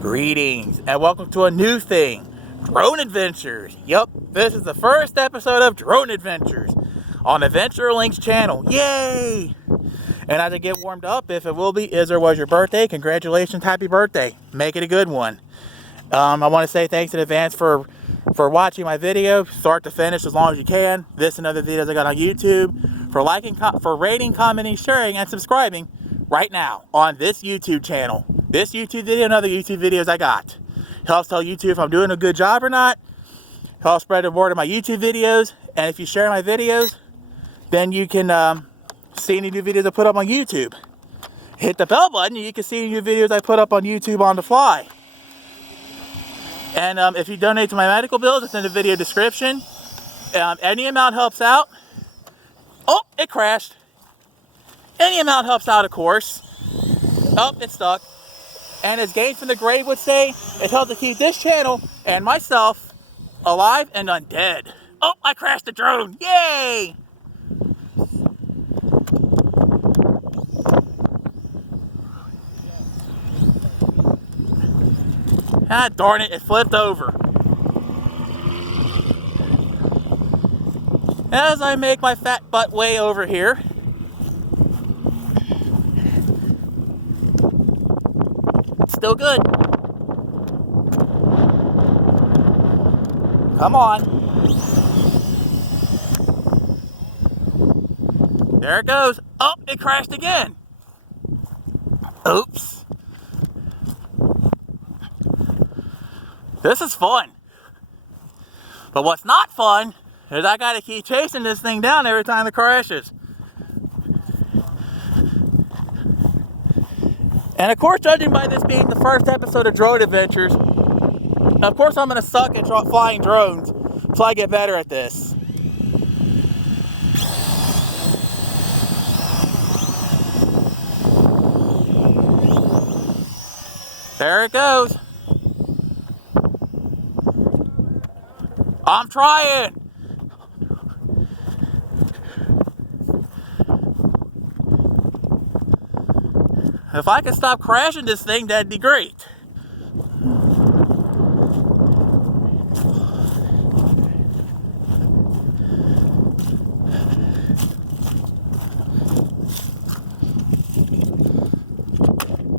Greetings and welcome to a new thing, Drone Adventures. Yup, this is the first episode of Drone Adventures on Adventure Link's channel. Yay! And as I get warmed up, if it will be, is or was your birthday, congratulations, happy birthday. Make it a good one. I want to say thanks in advance for watching my video, start to finish as long as you can. This and other videos I got on YouTube. For liking, for rating, commenting, sharing, and subscribing right now on this YouTube channel. This YouTube video and other YouTube videos I got. Helps tell YouTube if I'm doing a good job or not. Helps spread the word of my YouTube videos. And if you share my videos, then you can see any new videos I put up on YouTube. Hit the bell button and you can see new videos I put up on YouTube on the fly. And if you donate to my medical bills, it's in the video description. Any amount helps out. Oh, it crashed. Any amount helps out, of course. Oh, it's stuck. And as Gaines from the Grave would say, it helps to keep this channel and myself alive and undead. Oh, I crashed the drone. Yay! Ah, darn it, it flipped over. As I make my fat butt way over here, still good. Come on. There it goes. Oh, it crashed again. Oops. This is fun. But what's not fun is I gotta keep chasing this thing down every time it crashes. And of course, judging by this being the first episode of Drone Adventures, of course I'm going to suck at flying drones until I get better at this. There it goes. I'm trying. If I could stop crashing this thing, that'd be great.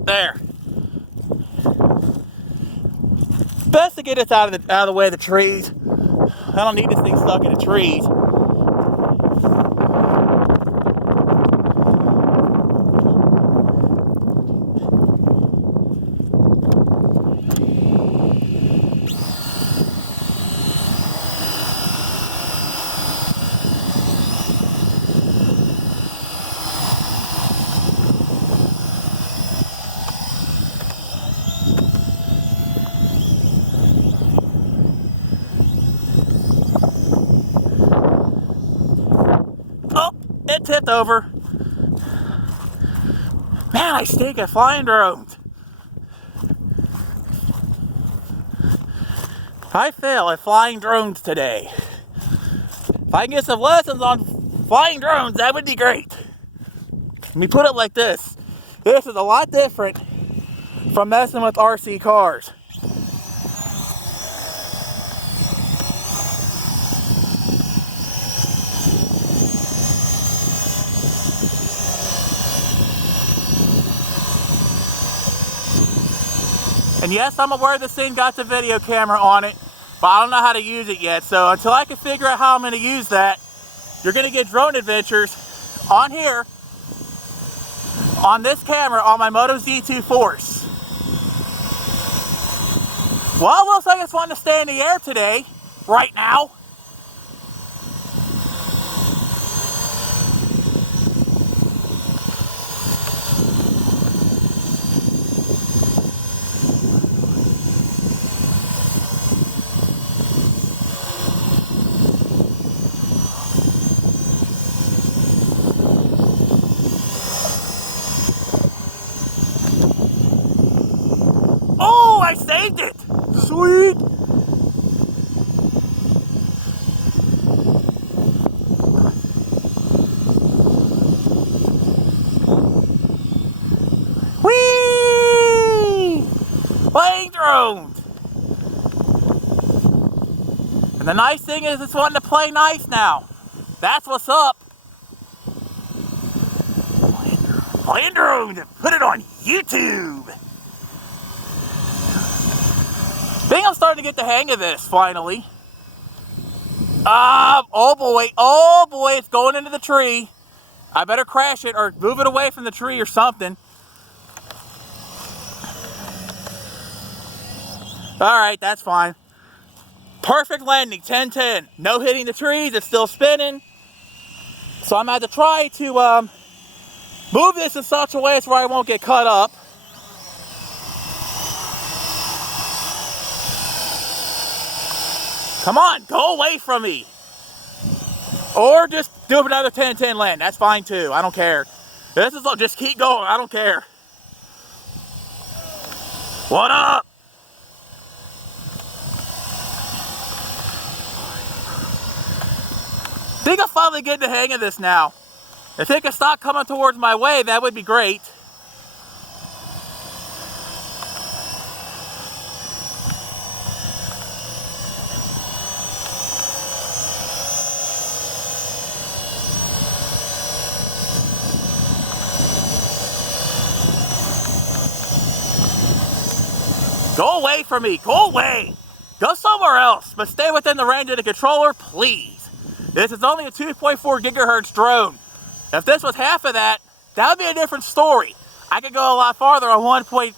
There. Best to get this out of the way of the trees. I don't need this thing stuck in the trees. It tipped over. Man, I stink at flying drones. I fail at flying drones today. If I can get some lessons on flying drones, that would be great. Let me put it like this. This is a lot different from messing with RC cars. And yes, I'm aware this thing got the video camera on it, but I don't know how to use it yet. So until I can figure out how I'm going to use that, you're going to get Drone Adventures on here, on this camera, on my Moto Z2 Force. Well, it looks like it's fun to stay in the air today, right now. Oh, I saved it! Sweet! Whee! Flying drones. And the nice thing is it's wanting to play nice now. That's what's up. Playing drones and put it on YouTube. I think I'm starting to get the hang of this finally. Oh boy, it's going into the tree. I better crash it or move it away from the tree or something. Alright, that's fine. Perfect landing, 10-10. No hitting the trees, it's still spinning. So I'm going to have to try to move this in such a way as where I won't get cut up. Come on, go away from me. Or just do another 10-10 land. That's fine too. I don't care. This is just keep going. I don't care. What up? I think I'm finally getting the hang of this now. If it could stop coming towards my way, that would be great. Go away from me. Go away. Go somewhere else, but stay within the range of the controller, please. This is only a 2.4 gigahertz drone. If this was half of that, that would be a different story. I could go a lot farther on 1.2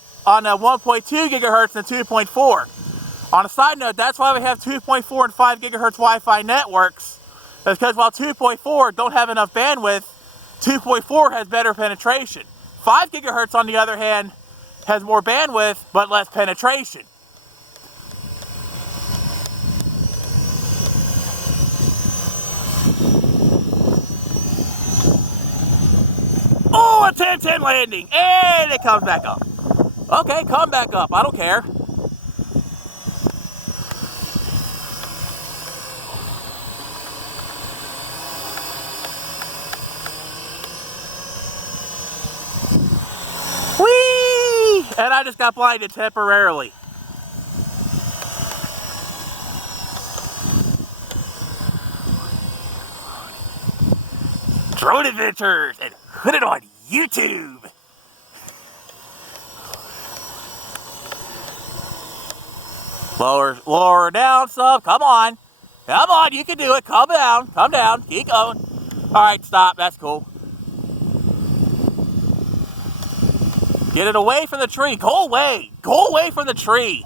gigahertz than 2.4. On a side note, that's why we have 2.4 and 5 gigahertz Wi-Fi networks. That's because while 2.4 don't have enough bandwidth, 2.4 has better penetration. 5 gigahertz, on the other hand, has more bandwidth but less penetration. Oh, a 10-10 landing, and it comes back up. Okay, come back up, I don't care. Whee! And I just got blinded temporarily. Drone Adventures, and put it on YouTube. Lower down some. Come on, you can do it. Calm down, keep going. All right, stop. That's cool. Get it away from the tree. Go away from the tree.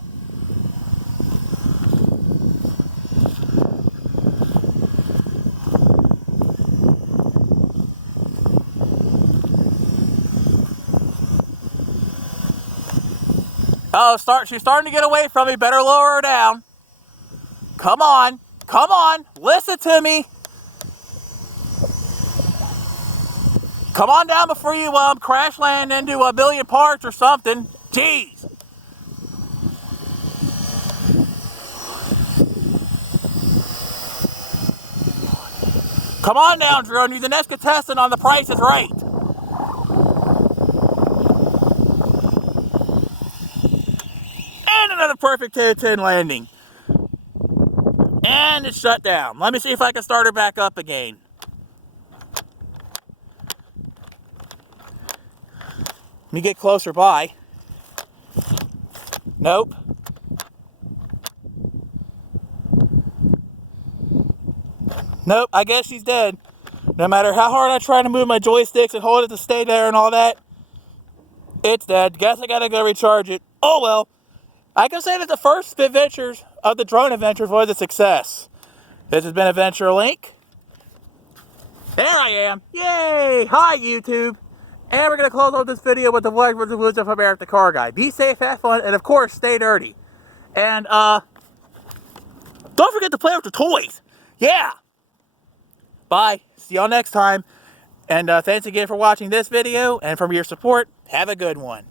Oh, she's starting to get away from me. Better lower her down. Come on, listen to me. Come on down before you crash land into a billion parts or something. Jeez. Come on down, drone. You're the next contestant on The Price is Right. And another perfect 10-10 landing. And it's shut down. Let me see if I can start her back up again. Let me get closer by. Nope. Nope, I guess she's dead. No matter how hard I try to move my joysticks and hold it to stay there and all that, it's dead. Guess I gotta go recharge it. Oh well. I can say that the first adventures of the drone adventures was a success. This has been Adventure Link. There I am. Yay! Hi, YouTube. And we're going to close out this video with the voice resolution from Eric the Car Guy. Be safe, have fun, and of course, stay dirty. And, don't forget to play with the toys. Yeah! Bye. See y'all next time. And, thanks again for watching this video, and for your support. Have a good one.